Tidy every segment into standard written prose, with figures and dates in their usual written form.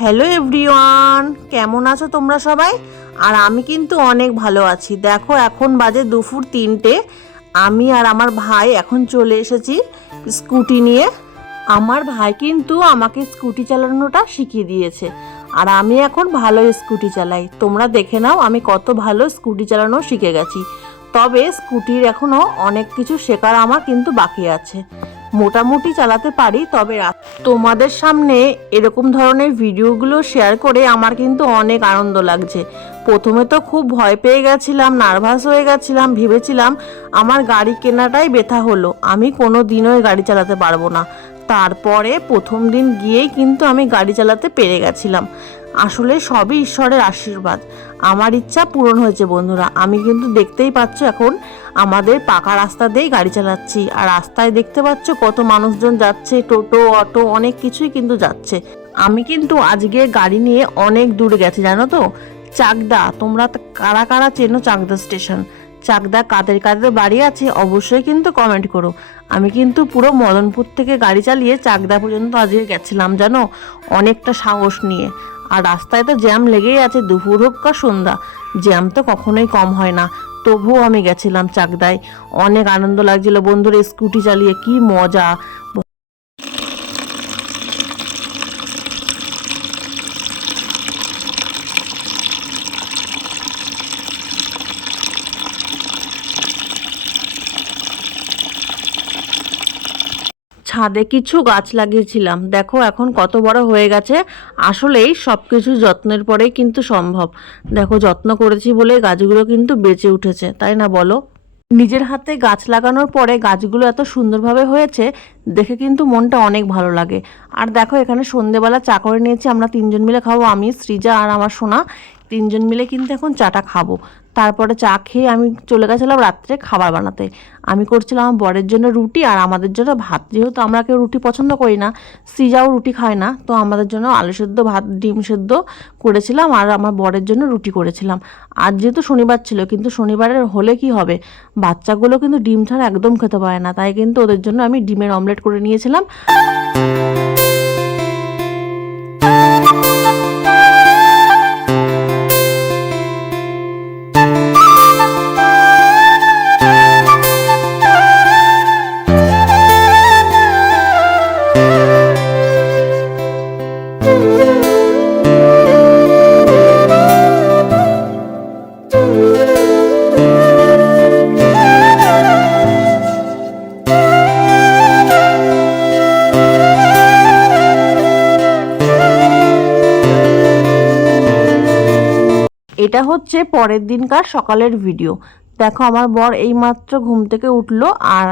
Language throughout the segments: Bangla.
হ্যালো এভরিওয়ান, কেমন আছো তোমরা সবাই? আর আমি কিন্তু অনেক ভালো আছি। দেখো এখন বাজে দুপুর 3টে। আমি আর আমার ভাই এখন চলে এসেছি স্কুটি নিয়ে। আমার ভাই কিন্তু আমাকে স্কুটি চালানোটা শিখিয়ে দিয়েছে, আর আমি এখন ভালো স্কুটি চালাই। তোমরা দেখে নাও আমি কত ভালো স্কুটি চালানো শিখে গেছি। তবে স্কুটির এখনও অনেক কিছু শেখার আমার কিন্তু বাকি আছে। মোটামুটি চালাতে পারি, তবে তোমাদের সামনে এরকম ধরনের ভিডিওগুলো শেয়ার করে আমার কিন্তু অনেক আনন্দ লাগছে। প্রথমে তো খুব ভয় পেয়ে গেছিলাম, নার্ভাস হয়ে গেছিলাম, ভেবেছিলাম আমার গাড়ি কেনাটাই বৃথা হলো, আমি কোনো দিনই গাড়ি চালাতে পারবো না। তারপরে প্রথম দিন গিয়েই কিন্তু আমি গাড়ি চালাতে পেরে গেছিলাম। আসলে সবই ঈশ্বরের আশীর্বাদ। আমার ইচ্ছা পূরণ হয়েছে বন্ধুরা। আমি কিন্তু দেখতেই পাচ্ছ এখন আমাদের পাকা রাস্তা দিয়েই গাড়ি চালাচ্ছি, আর রাস্তায় দেখতে পাচ্ছ কত মানুষজন যাচ্ছে, টোটো অটো অনেক কিছুই কিন্তু যাচ্ছে। আমি কিন্তু আজকে গাড়ি নিয়ে অনেক দূরে গেছি জানো তো। চাকদা, তোমরা কারা কারা চেনো চাকদা স্টেশন? চাকদা কাদের কাদের বাড়ি আছে অবশ্যই কিন্তু কমেন্ট করো। আমি কিন্তু পুরো মদনপুর থেকে গাড়ি চালিয়ে চাকদা পর্যন্ত আজকে গেছিলাম জানো, অনেকটা সাহস নিয়ে। আর রাস্তায় তো জ্যাম লেগেই আছে, দুপুর হোক বা সন্ধ্যা, জ্যাম তো কখনোই কম হয় না। তবুও আমি গেছিলাম চাকদায়। অনেক আনন্দ লাগছিল বন্ধুরা, স্কুটি চালিয়ে কি মজা। ছাদে কিছু গাছ লাগিয়েছিলাম, দেখো এখন কত বড় হয়ে গেছে। আসলেই সব কিছু যত্নের পরেই কিন্তু সম্ভব। দেখো যত্ন করেছি বলে গাছগুলো কিন্তু বেঁচে উঠেছে, তাই না বলো? নিজের হাতে গাছ লাগানোর পরে গাছগুলো এত সুন্দরভাবে হয়েছে দেখে কিন্তু মনটা অনেক ভালো লাগে। আর দেখো এখানে সন্ধেবেলা চা করে নিয়েছি, আমরা তিনজন মিলে খাবো, আমি, সৃজা আর আমার সোনা। তিনজন মিলে কিন্তু এখন চাটা খাবো। তারপরে চা খেয়ে আমি চলে গেছিলাম রাত্রে খাবার বানাতে। আমি করছিলাম আমার বরের জন্য রুটি আর আমাদের জন্য ভাত, যেহেতু আমরা কেউ রুটি পছন্দ করি না, সৃজাও রুটি খায় না, তো আমাদের জন্য আলু সেদ্ধ, ভাত, ডিম সেদ্ধ করেছিলাম, আর আমার বরের জন্য রুটি করেছিলাম। আজ যেহেতু শনিবার ছিল, কিন্তু শনিবারের হলে কি হবে, বাচ্চাগুলো কিন্তু ডিম ছাড়া একদম খেতে পারে না, তাই কিন্তু ওদের জন্য আমি ডিমের অমলেট করে নিয়েছিলাম। এটা হচ্ছে পরের দিনকার সকালের ভিডিও। দেখো আমার বর এইমাত্র ঘুম থেকে উঠলো, আর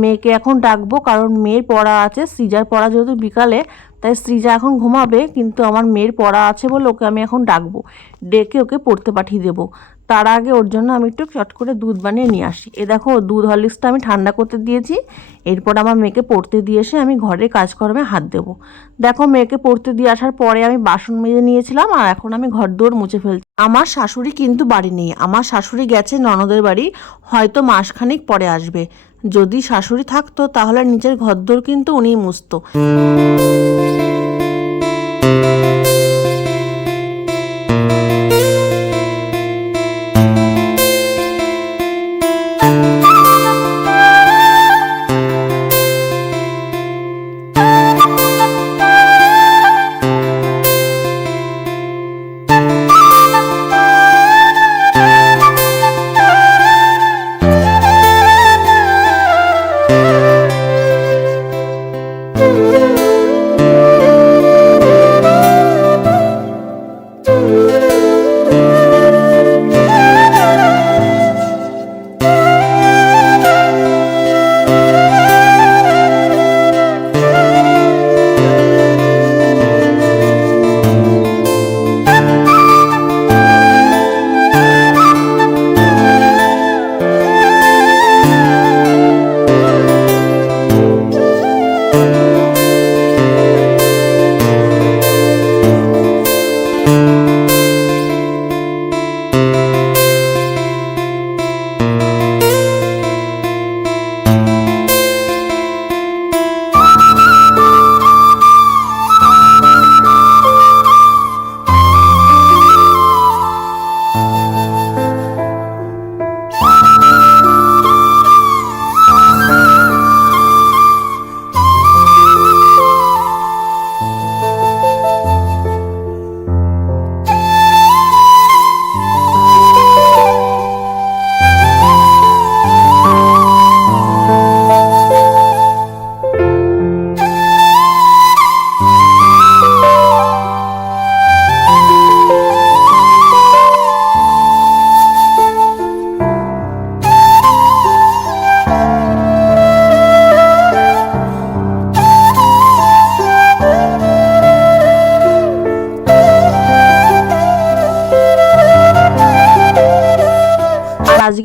মেয়েকে এখন ডাকবো, কারণ মেয়ের পড়া আছে। সৃজার পড়া যেহেতু বিকালে, তাই সৃজা এখন ঘুমাবে, কিন্তু আমার মেয়ের পড়া আছে বলে ওকে আমি এখন ডাকবো, ডেকে ওকে পড়তে পাঠিয়ে দেবো। তার আগে ওর জন্য আমি একটু চট করে দুধ বানিয়ে নিয়ে আসি। এ দেখো দুধ হরলিক্সটা আমি ঠান্ডা করতে দিয়েছি। এরপর আমার মেয়েকে পড়তে দিয়ে এসে আমি ঘরের কাজকর্মে হাত দেবো। দেখো মেয়েকে পড়তে দিয়ে আসার পরে আমি বাসন মেজে নিয়েছিলাম, আর এখন আমি ঘর দৌড় মুছে ফেলছি। আমার শাশুড়ি কিন্তু বাড়ি নেই, আমার শাশুড়ি গেছে ননদের বাড়ি, হয়তো মাসখানেক পরে আসবে। যদি শাশুড়ি থাকতো তাহলে নিচের ঘরদোর কিন্তু উনিই মুছতো।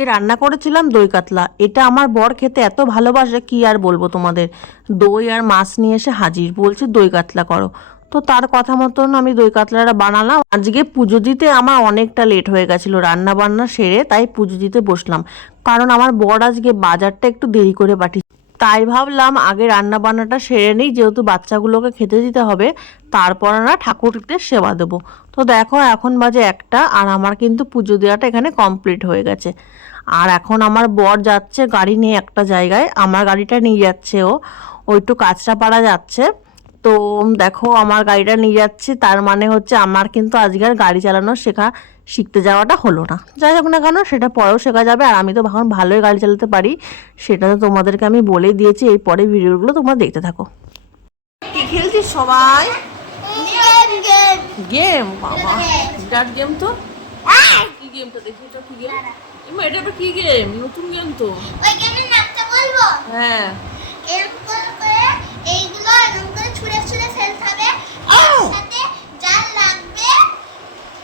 আজকে রান্না করেছিলাম দই কাতলা। এটা আমার বর খেতে এত ভালোবাসে কি আর বলবো তোমাদের। দই আর মাছ নিয়ে এসে হাজির, বলছে দই কাতলা করো। তো তার কথা মতন আমি দই কাতলাটা বানালাম। আজকে পুজো দিতে আমার অনেকটা লেট হয়ে গেছিলো, রান্না বান্না সেরে তাই পুজো দিতে বসলাম। কারণ আমার বর আজকে বাজারটা একটু দেরি করে পাঠিয়েছে, তাই ভাবলাম আগে রান্না বান্নাটা সেরে নিই, যেহেতু বাচ্চাগুলোকে খেতে দিতে হবে, তারপর না ঠাকুরদের সেবা দেবো। তো দেখো এখন বাজে 1টা, আর আমার কিন্তু পুজো দেওয়াটা এখানে কমপ্লিট হয়ে গেছে। আর এখন আমার বর যাচ্ছে গাড়ি নিয়ে একটা জায়গায়, আমার গাড়িটা নিয়ে যাচ্ছে ও একটু কাঁচরাপাড়া যাচ্ছে। তো দেখো আমার গাড়িটা নিয়ে যাচ্ছে, তার মানে হচ্ছে আমার কিন্তু আজকে আর গাড়ি চালানো শিখতে যাওয়াটা হলো না। যাই হোক না কেন, সেটা পরেও শেখা যাবে। আর আমি তো এখন ভালোই গাড়ি চালাতে পারি, সেটা তো তোমাদেরকে আমি বলেই দিয়েছি। এই পরে ভিডিওগুলো তোমরা দেখতে থাকো। কি খেলছিস সবাই? গেম? বাবা বিরাট গেম তো। কি গেমটা দেখি, এটা কি গেম? এটা আবার কি গেম? নতুন গেম তো। ওই গেমের নামটা বলবো? হ্যাঁ, এরকম করে এইগুলো এরকম করে ছুঁড়ে ছুঁড়ে ফেলতে হবে। এর সাথে যা লাগবে,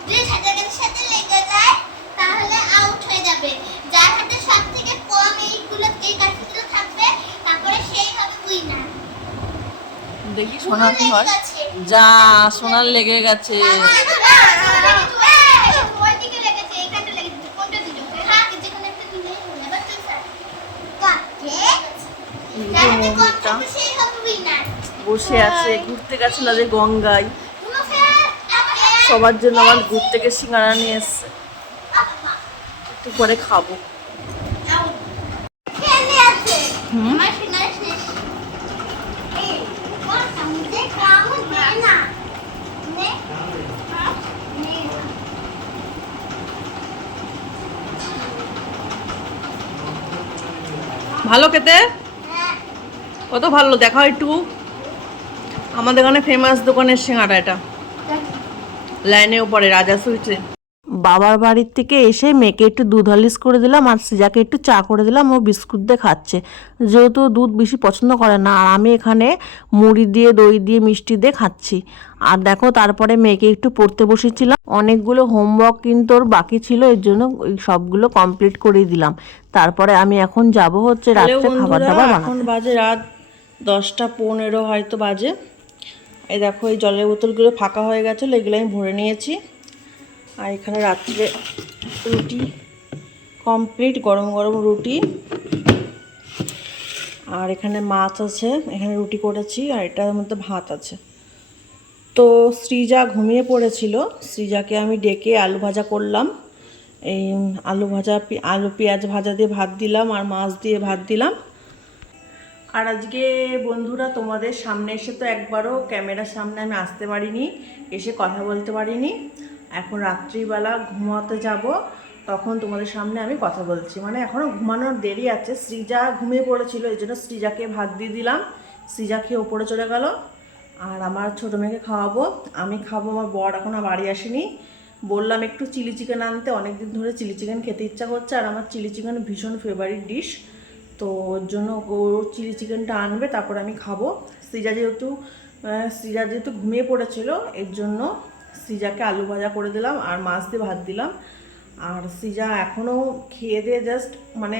যে সাথে সাথে লেগে যায় তাহলে আউট হয়ে যাবে। যার হাতে সবথেকে কম এই কাঠিগুলো থাকবে, তারপরে সেই হবে উইনার। দেখি সোনার কি হয়। যা, সোনার লেগে গেছে। ওইদিকে লেগেছে, এইখানটা লেগেছে। কোনটা দিল? হ্যাঁ, যেখানে একটা দিলেই হলো। এবার তুই স্যার কাটে যার হাতে কম থাকবে সেই হবে উইনার। বসে আছে, ঘুরতে গেছিল যে গঙ্গায়, সবার জন্য আমার ঘুর থেকে সিঙ্গারা নিয়ে এসছে, একটু পরে খাবো। ভালো খেতে, কত ভালো দেখা একটু। আমাদের এখানে ফেমাস দোকানের সিঙ্গারা এটা, লাইনে ওপরে রাজা সুইটে। বাবার বাড়ির থেকে এসে মেয়েকে একটু দুধ হলিস করে দিলাম, আর সিজাকে একটু চা করে দিলাম। ও বিস্কুট দিয়ে খাচ্ছে, যেহেতু দুধ বেশি পছন্দ করে না। আর আমি এখানে মুড়ি দিয়ে, দই দিয়ে, মিষ্টি দিয়ে খাচ্ছি। আর দেখো তারপরে মেয়েকে একটু পড়তে বসেছিলাম। অনেকগুলো হোমওয়ার্ক কিন্তু ওর বাকি ছিল, এর জন্য সবগুলো কমপ্লিট করে দিলাম। তারপরে আমি এখন যাব হচ্ছে রাত্রে খাবার দাবার বানাতে। এখন বাজে রাত 10টা 15 হয়তো বাজে। এই দেখো এই জলের বোতলগুলো ফাঁকা হয়ে গেছিলো, এগুলো আমি ভরে নিয়েছি। আর এখানে রাত্রে রুটি কমপ্লিট, গরম গরম রুটি। আর এখানে মাছ আছে, এখানে রুটি করেছি, আর এটার মধ্যে ভাত আছে। তো সৃজা ঘুমিয়ে পড়েছিল, সৃজাকে আমি ডেকে আলু ভাজা করলাম। এই আলু পেঁয়াজ ভাজা দিয়ে ভাত দিলাম, আর মাছ দিয়ে ভাত দিলাম। আর আজকে বন্ধুরা তোমাদের সামনে এসে তো একবারও ক্যামেরার সামনে আমি আসতে পারিনি, এসে কথা বলতে পারিনি। এখন রাত্রিবেলা ঘুমাতে যাব, তখন তোমাদের সামনে আমি কথা বলছি। মানে এখনও ঘুমানোর দেরি আছে। সৃজা ঘুমিয়ে পড়েছিল, এই জন্য সৃজাকে ভাত দিয়ে দিলাম। সৃজা খেয়ে ওপরে চলে গেল। আর আমার ছোটো মেয়েকে খাওয়াবো, আমি খাবো। আমার বর এখনও বাড়ি আসেনি। বললাম একটু চিলি চিকেন আনতে, অনেক দিন ধরে চিলি চিকেন খেতে ইচ্ছা করছে, আর আমার চিলি চিকেন ভীষণ ফেভারিট ডিশ। তো ওর জন্য ও চিলি চিকেনটা আনবে, তারপর আমি খাবো। সৃজা যেহেতু ঘুমিয়ে পড়েছিল, এর জন্য সৃজাকে আলু ভাজা করে দিলাম, আর মাছ দিয়ে ভাত দিলাম। আর সৃজা এখনও খেয়ে দিয়ে জাস্ট মানে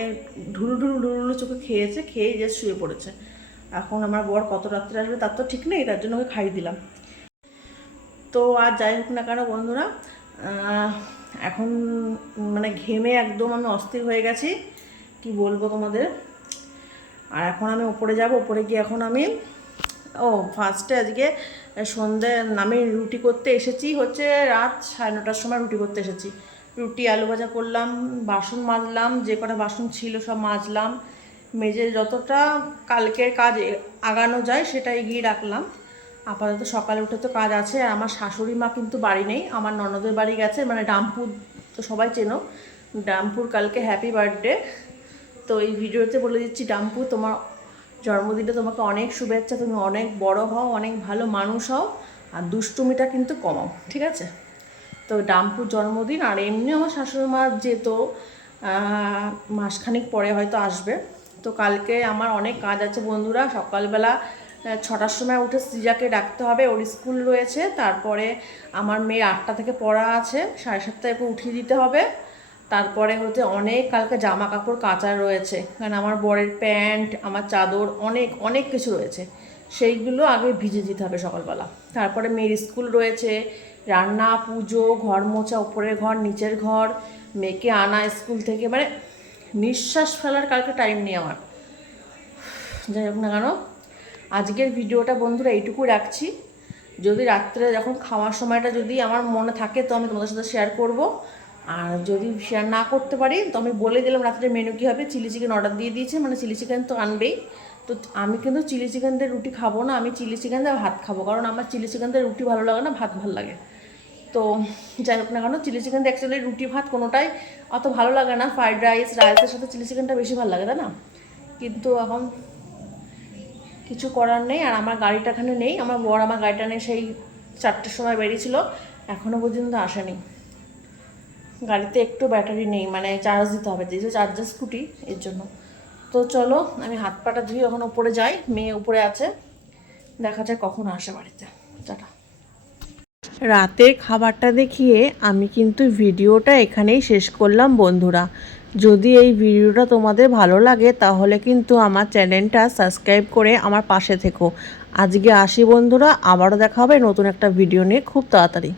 ঢুলু চোখে খেয়েছে, খেয়ে জাস্ট শুয়ে পড়েছে। এখন আমার বর কত রাত্রে আসবে তার তো ঠিক নেই, তার জন্য ওকে খাইয়ে দিলাম। তো আর যাই হোক না কেন বন্ধুরা, এখন মানে ঘেমে একদম আমি অস্থির হয়ে গেছি, কি বলবো তোমাদের। আর এখন আমি ওপরে যাব, ওপরে গিয়ে এখন আমি ফার্স্টে আজকে সন্ধ্যে আমি রুটি করতে এসেছি, হচ্ছে রাত 9:30টার সময় রুটি করতে এসেছি। রুটি আলু ভাজা করলাম, বাসন মাজলাম, যে কটা বাসন ছিল সব মাজলাম, মেজে যতটা কালকের কাজ আগানো যায় সেটা এগিয়ে রাখলাম। আপাতত সকালে উঠে তো কাজ আছে। আর আমার শাশুড়ি মা কিন্তু বাড়ি নেই, আমার ননদের বাড়ি গেছে, মানে ডামপুর, তো সবাই চেনো ডামপুর। কালকে হ্যাপি বার্থডে, তো এই ভিডিওতে বলে দিচ্ছি ডাম্পু, তোমার জন্মদিনে তোমাকে অনেক শুভেচ্ছা। তুমি অনেক বড় হও, অনেক ভালো মানুষ হও, আর দুষ্টুমিটা কিন্তু কমাও, ঠিক আছে? তো ডাম্পুর জন্মদিন। আর এমনি আমার শাশুড়ি মা যেত মাসখানিক পরে হয়তো আসবে। তো কালকে আমার অনেক কাজ আছে বন্ধুরা। সকালবেলা 6টার সময় উঠে সৃজাকে ডাকতে হবে, ওর স্কুল রয়েছে। তারপরে আমার মেয়ের 8টা থেকে পড়া আছে, 7:30টায় উঠিয়ে দিতে হবে। তারপরে হচ্ছে অনেক কালকে জামা কাপড় কাচা রয়েছে, কারণ আমার বরের প্যান্ট, আমার চাদর, অনেক অনেক কিছু রয়েছে, সেইগুলো আগে ভিজে দিতে হবে সকালবেলা। তারপরে মেয়ের স্কুল রয়েছে, রান্না, পুজো, ঘর মোছা, উপরের ঘর নিচের ঘর, মেয়েকে আনা স্কুল থেকে, মানে নিঃশ্বাস ফেলার কালকে টাইম নেই আমার। যাই হোক না কেন, আজকের ভিডিওটা বন্ধুরা এইটুকু রাখছি। যদি রাত্রে যখন খাওয়ার সময়টা যদি আমার মনে থাকে তো আমি তোমাদের সাথে শেয়ার করব, আর যদি শেয়ার না করতে পারি তো আমি বলে দিলাম রাত্রে মেনু কী হবে। চিলি চিকেন অর্ডার দিয়ে দিয়েছে, মানে চিলি চিকেন তো আনবেই। তো আমি কিন্তু চিলি চিকেন দিয়ে রুটি খাবো না, আমি চিলি চিকেন দিয়ে ভাত খাবো, কারণ আমার চিলি চিকেন দিয়ে রুটি ভালো লাগে না, ভাত ভালো লাগে। তো যাই হোক না কেন, চিলি চিকেন দিয়ে অ্যাকচুয়ালি রুটি ভাত কোনোটাই অত ভালো লাগে না, ফ্রাইড রাইসের সাথে চিলি চিকেনটা বেশি ভালো লাগে, তাই না? কিন্তু এখন কিছু করার নেই। আর আমার গাড়িটা এখানে নেই, আমার বর আমার গাড়িটা নিয়ে সেই 4টের সময় বেরিয়েছিল, এখনও পর্যন্ত আসেনি। গাড়িতে একটু ব্যাটারি নেই, মানে চার্জ দিতে হবে, যেহেতু চার্জার স্কুটি, এর জন্য। তো চলো আমি হাত পাটা ধুয়ে এখন উপরে যাই, মেয়ে উপরে আছে, দেখা যায় কখন আসে বাড়িতে। টাটা। রাতের খাবারটা দেখিয়ে আমি কিন্তু ভিডিওটা এখানেই শেষ করলাম বন্ধুরা। যদি এই ভিডিওটা তোমাদের ভালো লাগে তাহলে কিন্তু আমার চ্যানেলটা সাবস্ক্রাইব করে আমার পাশে থেকো। আজকে আসি বন্ধুরা, আবারও দেখা হবে নতুন একটা ভিডিও নিয়ে খুব তাড়াতাড়ি।